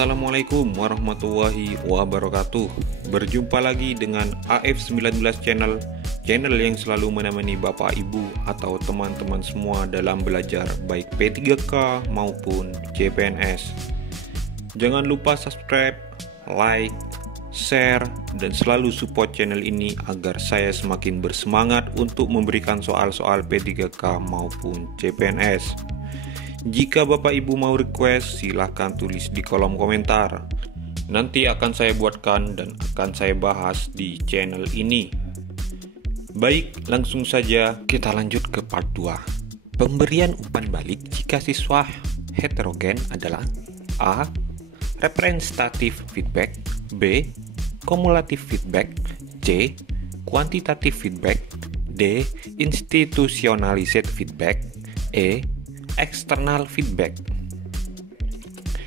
Assalamualaikum warahmatullahi wabarakatuh. Berjumpa lagi dengan AF19 Channel yang selalu menemani Bapak Ibu atau teman-teman semua dalam belajar baik P3K maupun CPNS. Jangan lupa subscribe, like, share, dan selalu support channel ini agar saya semakin bersemangat untuk memberikan soal-soal P3K maupun CPNS. Jika Bapak Ibu mau request, silahkan tulis di kolom komentar. Nanti akan saya buatkan dan akan saya bahas di channel ini. Baik, langsung saja kita lanjut ke part 2. Pemberian umpan balik jika siswa heterogen adalah A. Representative feedback, B. Cumulative feedback, C. Quantitative feedback, D. Institutionalized feedback, E. External feedback.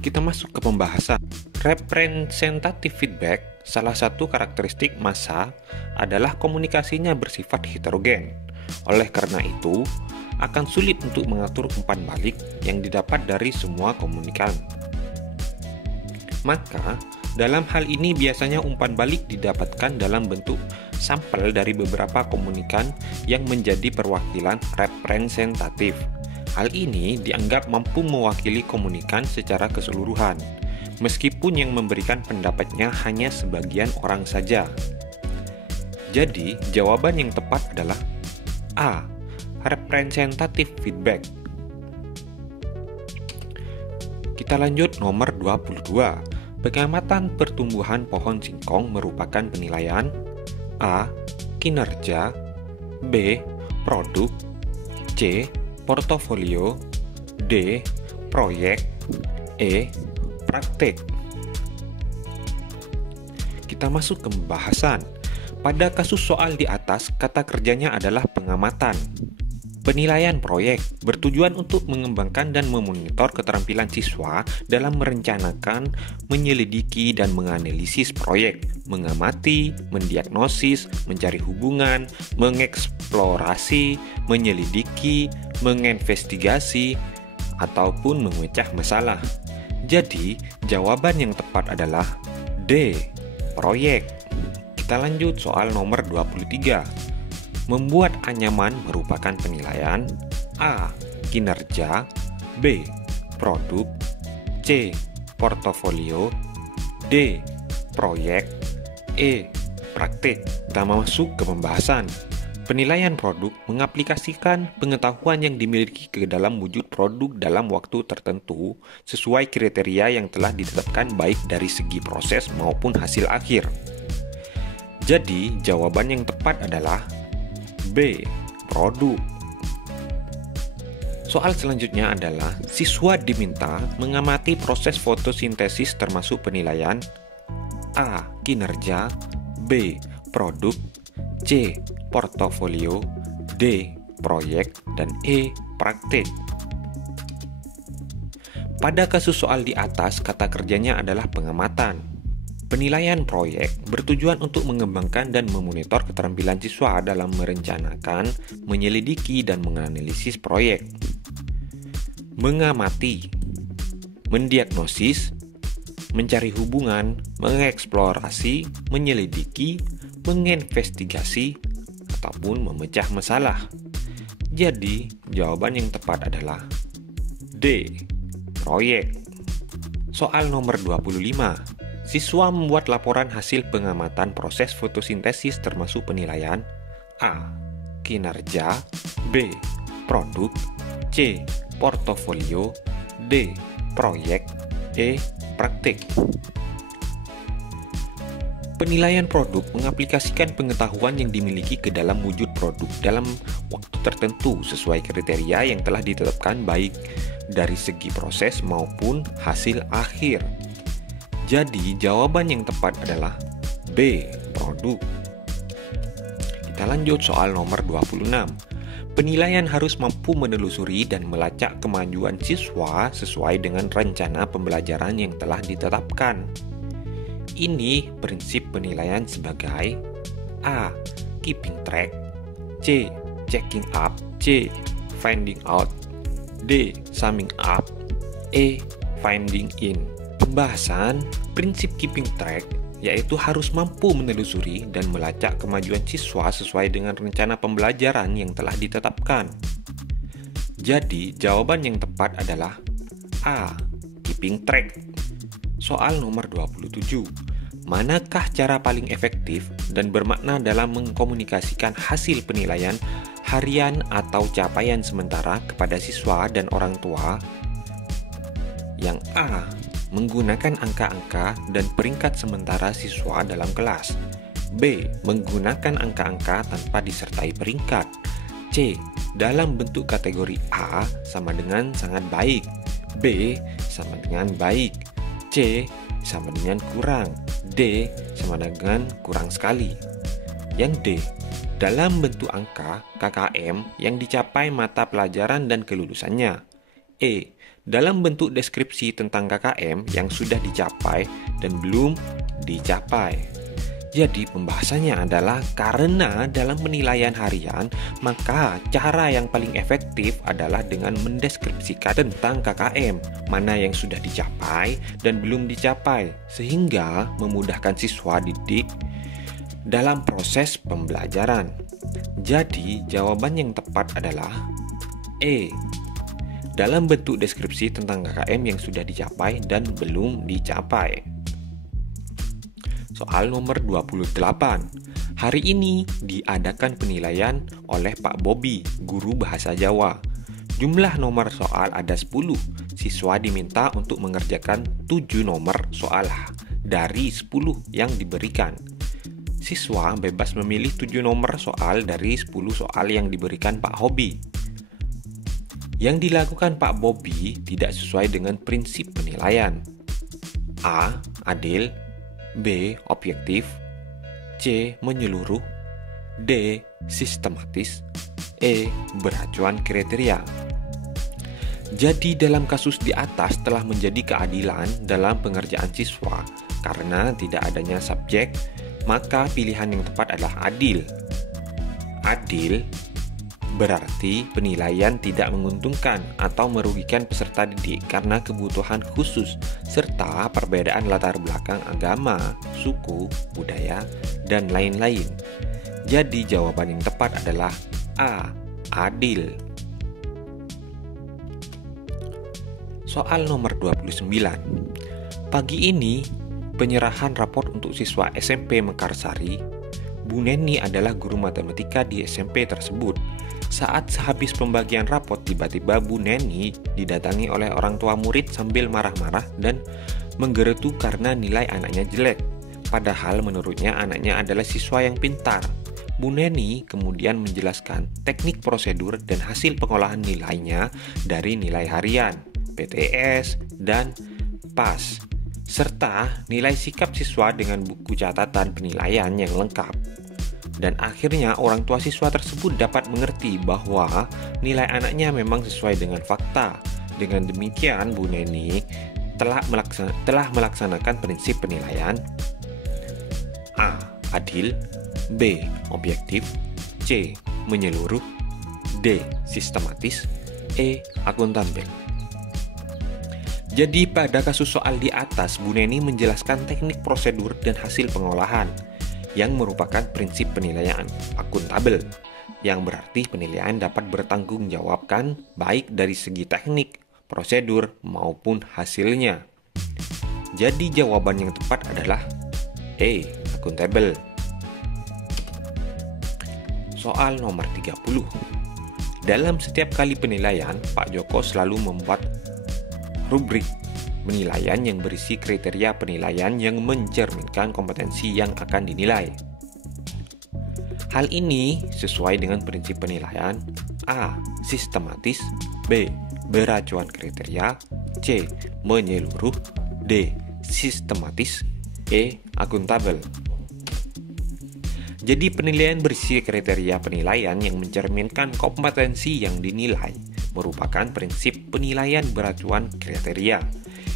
Kita masuk ke pembahasan. Representative feedback, salah satu karakteristik massa adalah komunikasinya bersifat heterogen. Oleh karena itu, akan sulit untuk mengatur umpan balik yang didapat dari semua komunikan. Maka, dalam hal ini biasanya umpan balik didapatkan dalam bentuk sampel dari beberapa komunikan yang menjadi perwakilan representatif. Hal ini dianggap mampu mewakili komunikan secara keseluruhan, meskipun yang memberikan pendapatnya hanya sebagian orang saja. Jadi, jawaban yang tepat adalah A. Representative feedback. Kita lanjut nomor 22. Pengamatan pertumbuhan pohon singkong merupakan penilaian A. Kinerja, B. Produk, C. Portofolio, D. Proyek, E. Praktek. Kita masuk ke pembahasan. Pada kasus soal di atas, kata kerjanya adalah pengamatan. Penilaian proyek bertujuan untuk mengembangkan dan memonitor keterampilan siswa dalam merencanakan, menyelidiki, dan menganalisis proyek, mengamati, mendiagnosis, mencari hubungan, mengeksplorasi, menyelidiki, menginvestigasi, ataupun memecah masalah. Jadi, jawaban yang tepat adalah D. Proyek. Kita lanjut soal nomor 23. Membuat anyaman merupakan penilaian A. Kinerja, B. Produk, C. Portofolio, D. Proyek, E. Praktik. Kita masuk ke pembahasan. Penilaian produk mengaplikasikan pengetahuan yang dimiliki ke dalam wujud produk dalam waktu tertentu sesuai kriteria yang telah ditetapkan baik dari segi proses maupun hasil akhir. Jadi, jawaban yang tepat adalah B. Produk. Soal selanjutnya adalah siswa diminta mengamati proses fotosintesis termasuk penilaian A. Kinerja, B. Produk, C. Portofolio, D. Proyek, dan E. Praktik. Pada kasus soal di atas, kata kerjanya adalah pengamatan. Penilaian proyek bertujuan untuk mengembangkan dan memonitor keterampilan siswa dalam merencanakan, menyelidiki, dan menganalisis proyek. Mengamati, mendiagnosis, mencari hubungan, mengeksplorasi, menyelidiki, menginvestigasi, ataupun memecah masalah. Jadi, jawaban yang tepat adalah D. Proyek. Soal nomor 25. Siswa membuat laporan hasil pengamatan proses fotosintesis termasuk penilaian A. Kinerja, B. Produk, C. Portofolio, D. Proyek, E. Praktik. Penilaian produk mengaplikasikan pengetahuan yang dimiliki ke dalam wujud produk dalam waktu tertentu sesuai kriteria yang telah ditetapkan baik dari segi proses maupun hasil akhir. Jadi, jawaban yang tepat adalah B. Produk. Kita lanjut soal nomor 26. Penilaian harus mampu menelusuri dan melacak kemajuan siswa sesuai dengan rencana pembelajaran yang telah ditetapkan. Ini prinsip penilaian sebagai A. Keeping track, C. Checking up, C. Finding out, D. Summing up, E. Finding in. Pembahasan prinsip keeping track yaitu harus mampu menelusuri dan melacak kemajuan siswa sesuai dengan rencana pembelajaran yang telah ditetapkan. Jadi, jawaban yang tepat adalah A. Keeping track. Soal nomor 27. Manakah cara paling efektif dan bermakna dalam mengkomunikasikan hasil penilaian harian atau capaian sementara kepada siswa dan orang tua? Yang A. Menggunakan angka-angka dan peringkat sementara siswa dalam kelas. B. Menggunakan angka-angka tanpa disertai peringkat. C. Dalam bentuk kategori A sama dengan sangat baik, B sama dengan baik, C sama dengan kurang, D sama dengan kurang sekali. Yang D, dalam bentuk angka KKM yang dicapai mata pelajaran dan kelulusannya. E, dalam bentuk deskripsi tentang KKM yang sudah dicapai dan belum dicapai. Jadi pembahasannya adalah karena dalam penilaian harian, maka cara yang paling efektif adalah dengan mendeskripsikan tentang KKM, mana yang sudah dicapai dan belum dicapai, sehingga memudahkan siswa didik dalam proses pembelajaran. Jadi jawaban yang tepat adalah E, dalam bentuk deskripsi tentang KKM yang sudah dicapai dan belum dicapai. Soal nomor 28. Hari ini diadakan penilaian oleh Pak Bobi, guru bahasa Jawa. Jumlah nomor soal ada 10. Siswa diminta untuk mengerjakan 7 nomor soal dari 10 yang diberikan. Siswa bebas memilih 7 nomor soal dari 10 soal yang diberikan Pak Hobi. Yang dilakukan Pak Bobi tidak sesuai dengan prinsip penilaian. A. Adil, B. Objektif, C. Menyeluruh, D. Sistematis, E. Beracuan kriteria. Jadi dalam kasus di atas telah menjadi keadilan dalam pengerjaan siswa karena tidak adanya subjek, maka pilihan yang tepat adalah adil. Adil berarti penilaian tidak menguntungkan atau merugikan peserta didik karena kebutuhan khusus serta perbedaan latar belakang agama, suku, budaya, dan lain-lain. Jadi jawaban yang tepat adalah A. Adil. Soal nomor 29. Pagi ini, penyerahan raport untuk siswa SMP Mekarsari. Bu Neni adalah guru matematika di SMP tersebut. Saat sehabis pembagian rapot, tiba-tiba Bu Neni didatangi oleh orang tua murid sambil marah-marah dan menggerutu karena nilai anaknya jelek. Padahal menurutnya anaknya adalah siswa yang pintar. Bu Neni kemudian menjelaskan teknik prosedur dan hasil pengolahan nilainya dari nilai harian, PTS, dan PAS, serta nilai sikap siswa dengan buku catatan penilaian yang lengkap. Dan akhirnya orang tua siswa tersebut dapat mengerti bahwa nilai anaknya memang sesuai dengan fakta. Dengan demikian, Bu Neni telah melaksanakan prinsip penilaian A. Adil, B. Objektif, C. Menyeluruh, D. Sistematis, E. Akuntabel. Jadi pada kasus soal di atas, Bu Neni menjelaskan teknik prosedur dan hasil pengolahan yang merupakan prinsip penilaian akuntabel, yang berarti penilaian dapat bertanggung jawabkan baik dari segi teknik, prosedur, maupun hasilnya. Jadi jawaban yang tepat adalah E. Akuntabel. Soal nomor 30. Dalam setiap kali penilaian, Pak Joko selalu membuat rubrik penilaian yang berisi kriteria penilaian yang mencerminkan kompetensi yang akan dinilai. Hal ini sesuai dengan prinsip penilaian A. Sistematis, B. Beracuan kriteria, C. Menyeluruh, D. Sistematis, E. Akuntabel. Jadi penilaian berisi kriteria penilaian yang mencerminkan kompetensi yang dinilai merupakan prinsip penilaian beracuan kriteria,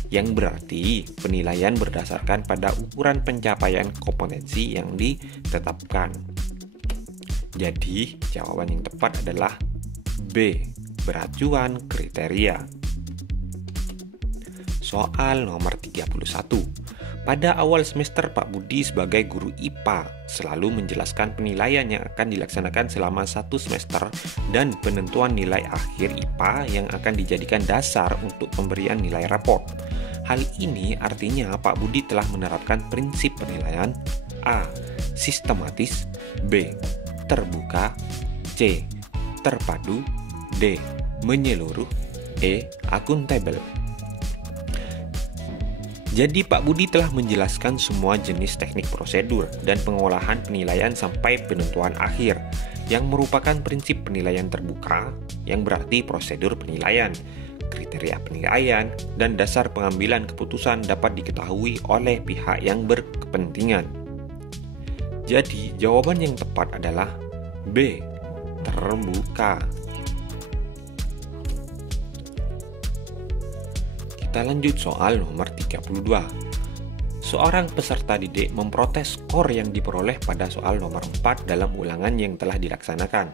yang berarti penilaian berdasarkan pada ukuran pencapaian kompetensi yang ditetapkan. Jadi, jawaban yang tepat adalah B. Beracuan kriteria. Soal nomor 31. Pada awal semester, Pak Budi sebagai guru IPA selalu menjelaskan penilaian yang akan dilaksanakan selama satu semester dan penentuan nilai akhir IPA yang akan dijadikan dasar untuk pemberian nilai raport. Hal ini artinya Pak Budi telah menerapkan prinsip penilaian A. Sistematis, B. Terbuka, C. Terpadu, D. Menyeluruh, E. Akuntabel. Jadi Pak Budi telah menjelaskan semua jenis teknik prosedur dan pengolahan penilaian sampai penentuan akhir yang merupakan prinsip penilaian terbuka yang berarti prosedur penilaian, kriteria penilaian, dan dasar pengambilan keputusan dapat diketahui oleh pihak yang berkepentingan. Jadi jawaban yang tepat adalah B. Terbuka. Kita lanjut soal nomor 32. Seorang peserta didik memprotes skor yang diperoleh pada soal nomor 4 dalam ulangan yang telah dilaksanakan.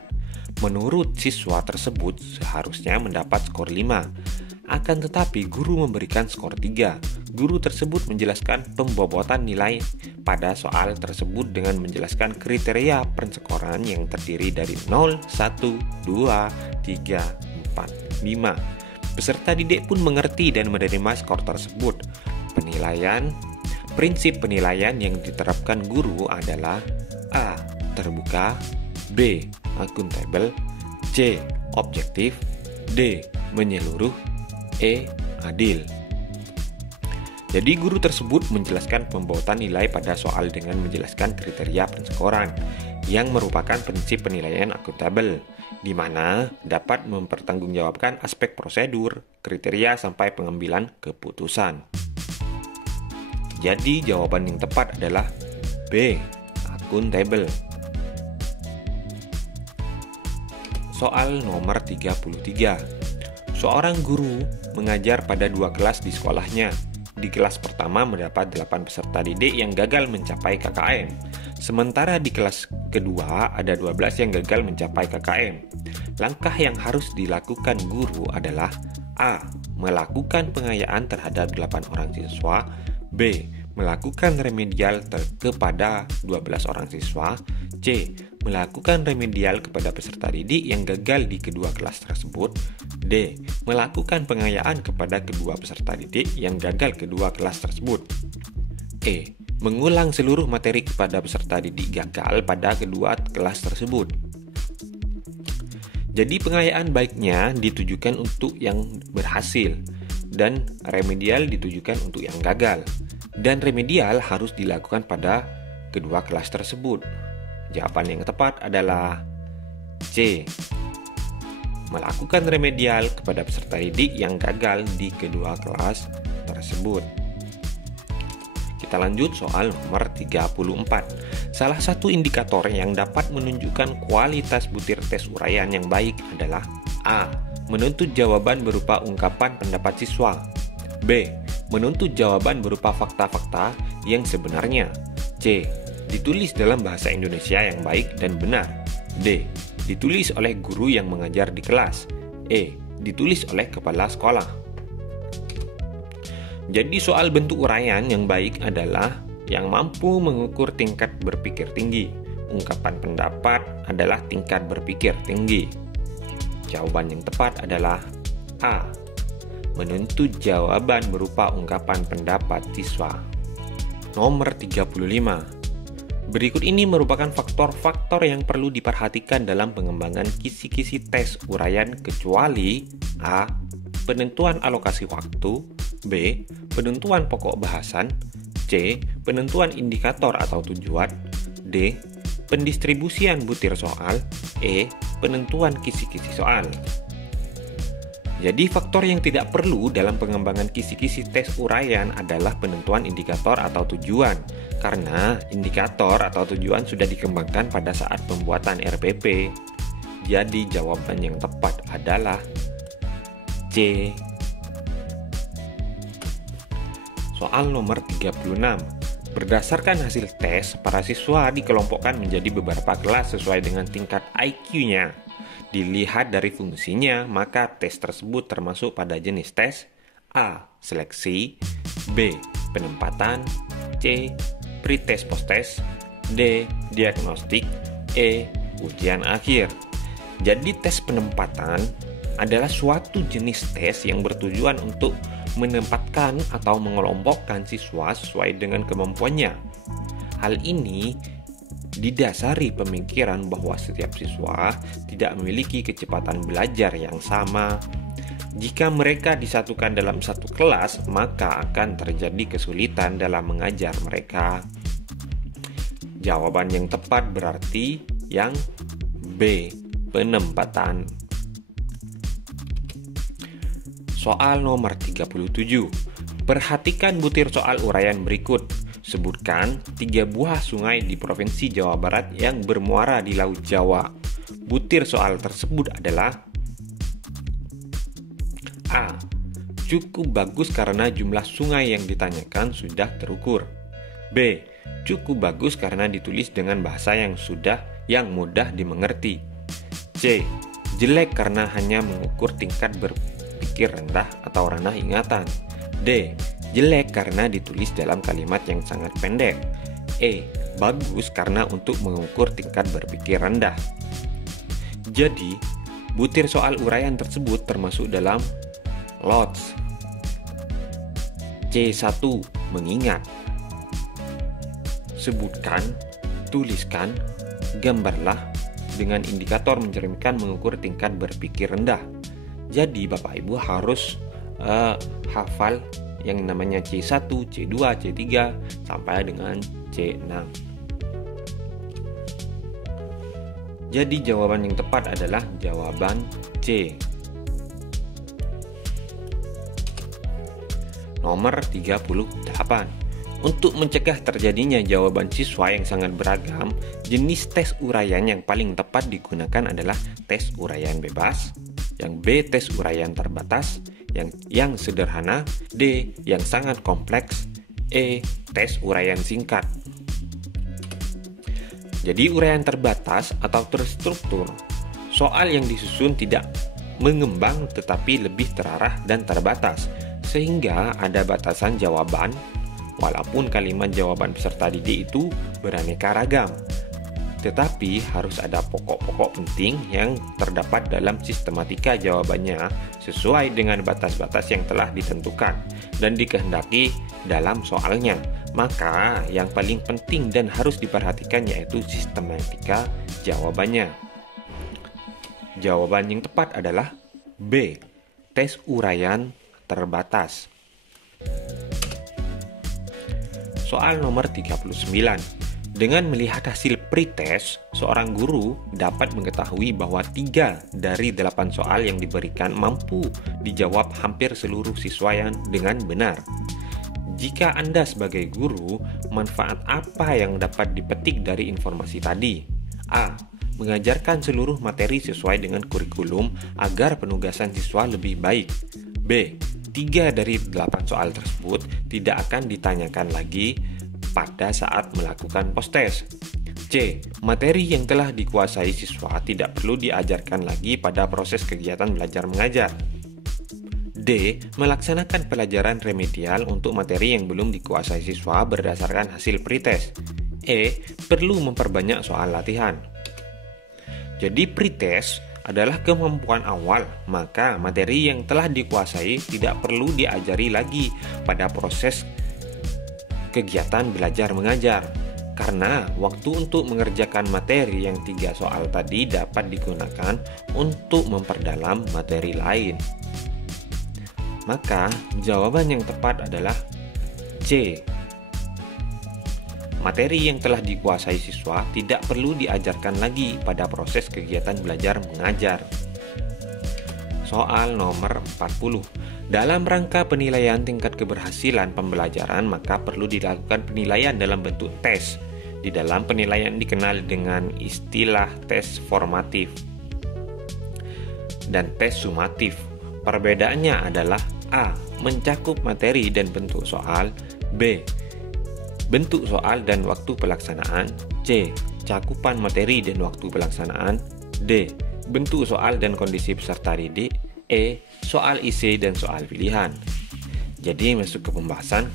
Menurut siswa tersebut seharusnya mendapat skor 5. Akan tetapi guru memberikan skor 3. Guru tersebut menjelaskan pembobotan nilai pada soal tersebut dengan menjelaskan kriteria penskoran yang terdiri dari 0, 1, 2, 3, 4, 5. Peserta didik pun mengerti dan menerima skor tersebut. Prinsip penilaian yang diterapkan guru adalah A. Terbuka, B. Akuntabel, C. Objektif, D. Menyeluruh, E. Adil. Jadi guru tersebut menjelaskan pembobotan nilai pada soal dengan menjelaskan kriteria penskoran yang merupakan prinsip penilaian akuntabel, di mana dapat mempertanggungjawabkan aspek prosedur, kriteria, sampai pengambilan keputusan. Jadi jawaban yang tepat adalah B. Akuntabel. Soal nomor 33. Seorang guru mengajar pada 2 kelas di sekolahnya. Di kelas pertama mendapat 8 peserta didik yang gagal mencapai KKM. Sementara di kelas kedua ada 12 yang gagal mencapai KKM. Langkah yang harus dilakukan guru adalah A. Melakukan pengayaan terhadap 8 orang siswa, B. Melakukan remedial kepada 12 orang siswa, C. Melakukan remedial kepada peserta didik yang gagal di kedua kelas tersebut, D. Melakukan pengayaan kepada kedua peserta didik yang gagal kedua kelas tersebut, E. Mengulang seluruh materi kepada peserta didik gagal pada kedua kelas tersebut. Jadi pengayaan baiknya ditujukan untuk yang berhasil dan remedial ditujukan untuk yang gagal. Dan remedial harus dilakukan pada kedua kelas tersebut. Jawaban yang tepat adalah C. Melakukan remedial kepada peserta didik yang gagal di kedua kelas tersebut. Kita lanjut soal nomor 34. Salah satu indikator yang dapat menunjukkan kualitas butir tes uraian yang baik adalah A. Menuntut jawaban berupa ungkapan pendapat siswa, B. Menuntut jawaban berupa fakta-fakta yang sebenarnya, C. Ditulis dalam bahasa Indonesia yang baik dan benar, D. Ditulis oleh guru yang mengajar di kelas, E. Ditulis oleh kepala sekolah. Jadi soal bentuk uraian yang baik adalah yang mampu mengukur tingkat berpikir tinggi. Ungkapan pendapat adalah tingkat berpikir tinggi. Jawaban yang tepat adalah A. Menuntut jawaban berupa ungkapan pendapat siswa. Nomor 35. Berikut ini merupakan faktor-faktor yang perlu diperhatikan dalam pengembangan kisi-kisi tes uraian kecuali A. Penentuan alokasi waktu, B. Penentuan pokok bahasan, C. Penentuan indikator atau tujuan, D. Pendistribusian butir soal, E. Penentuan kisi-kisi soal. Jadi faktor yang tidak perlu dalam pengembangan kisi-kisi tes uraian adalah penentuan indikator atau tujuan, karena indikator atau tujuan sudah dikembangkan pada saat pembuatan RPP. Jadi jawaban yang tepat adalah C. Soal nomor 36. Berdasarkan hasil tes, para siswa dikelompokkan menjadi beberapa kelas sesuai dengan tingkat IQ-nya. Dilihat dari fungsinya, maka tes tersebut termasuk pada jenis tes A. Seleksi, B. Penempatan, C. Pretest posttest, D. Diagnostik, E. Ujian akhir. Jadi tes penempatan adalah suatu jenis tes yang bertujuan untuk menempatkan atau mengelompokkan siswa sesuai dengan kemampuannya. Hal ini didasari pemikiran bahwa setiap siswa tidak memiliki kecepatan belajar yang sama. Jika mereka disatukan dalam satu kelas, maka akan terjadi kesulitan dalam mengajar mereka. Jawaban yang tepat berarti yang B, penempatan. Soal nomor 37. Perhatikan butir soal uraian berikut. Sebutkan 3 buah sungai di Provinsi Jawa Barat yang bermuara di Laut Jawa. Butir soal tersebut adalah A. Cukup bagus karena jumlah sungai yang ditanyakan sudah terukur. B. Cukup bagus karena ditulis dengan bahasa yang mudah dimengerti. C. Jelek karena hanya mengukur tingkat berpikir rendah atau ranah ingatan. D. Jelek karena ditulis dalam kalimat yang sangat pendek. E. Bagus karena untuk mengukur tingkat berpikir rendah. Jadi, butir soal uraian tersebut termasuk dalam LOTS. C1. Mengingat. Sebutkan, tuliskan, gambarlah dengan indikator mencerminkan mengukur tingkat berpikir rendah. Jadi Bapak Ibu harus hafal yang namanya C1, C2, C3 sampai dengan C6. Jadi jawaban yang tepat adalah jawaban C. Nomor 38. Untuk mencegah terjadinya jawaban siswa yang sangat beragam, jenis tes uraian yang paling tepat digunakan adalah tes uraian bebas, yang B tes uraian terbatas, yang sederhana, D yang sangat kompleks, E tes uraian singkat. Jadi uraian terbatas atau terstruktur, soal yang disusun tidak mengembang tetapi lebih terarah dan terbatas, sehingga ada batasan jawaban walaupun kalimat jawaban peserta didik itu beraneka ragam. Tetapi harus ada pokok-pokok penting yang terdapat dalam sistematika jawabannya sesuai dengan batas-batas yang telah ditentukan dan dikehendaki dalam soalnya. Maka yang paling penting dan harus diperhatikan yaitu sistematika jawabannya. Jawaban yang tepat adalah B, tes uraian terbatas. Soal nomor 39. Dengan melihat hasil pretest, seorang guru dapat mengetahui bahwa 3 dari 8 soal yang diberikan mampu dijawab hampir seluruh siswa dengan benar. Jika Anda sebagai guru, manfaat apa yang dapat dipetik dari informasi tadi? A. Mengajarkan seluruh materi sesuai dengan kurikulum agar penugasan siswa lebih baik. B. 3 dari 8 soal tersebut tidak akan ditanyakan lagi pada saat melakukan post-test. C. Materi yang telah dikuasai siswa tidak perlu diajarkan lagi pada proses kegiatan belajar mengajar. D. Melaksanakan pelajaran remedial untuk materi yang belum dikuasai siswa berdasarkan hasil pretest. E. Perlu memperbanyak soal latihan. Jadi pretest adalah kemampuan awal, maka materi yang telah dikuasai tidak perlu diajari lagi pada proses kegiatan belajar mengajar, karena waktu untuk mengerjakan materi yang 3 soal tadi dapat digunakan untuk memperdalam materi lain. Maka jawaban yang tepat adalah C. Materi yang telah dikuasai siswa tidak perlu diajarkan lagi pada proses kegiatan belajar mengajar. Soal nomor 40. Dalam rangka penilaian tingkat keberhasilan pembelajaran, maka perlu dilakukan penilaian dalam bentuk tes. Di dalam penilaian dikenal dengan istilah tes formatif dan tes sumatif. Perbedaannya adalah A. Mencakup materi dan bentuk soal. B. Bentuk soal dan waktu pelaksanaan. C. Cakupan materi dan waktu pelaksanaan. D. Bentuk soal dan kondisi peserta didik. E. Soal isi dan soal pilihan. Jadi masuk ke pembahasan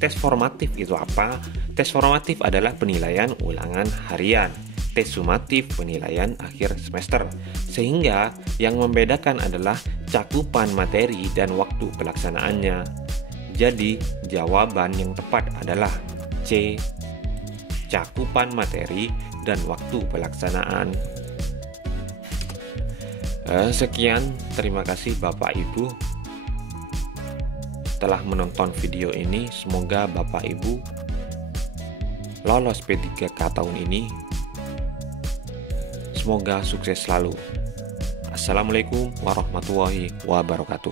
tes formatif itu apa? Tes formatif adalah penilaian ulangan harian. Tes sumatif penilaian akhir semester. Sehingga yang membedakan adalah cakupan materi dan waktu pelaksanaannya. Jadi jawaban yang tepat adalah C. Cakupan materi dan waktu pelaksanaan. Sekian, terima kasih Bapak Ibu telah menonton video ini. Semoga Bapak Ibu lolos P3K tahun ini. Semoga sukses selalu. Assalamualaikum warahmatullahi wabarakatuh.